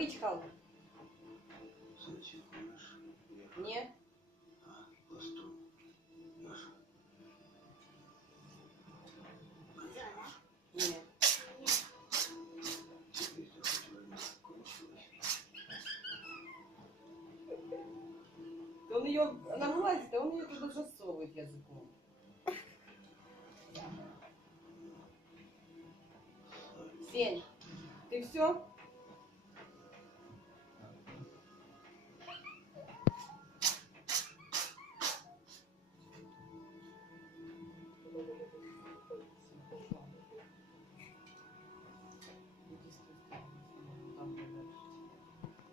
Вычхал? Нет? Нет. Он ее, она вылазит, а он ее туда засовывает языком. Сень, ты все?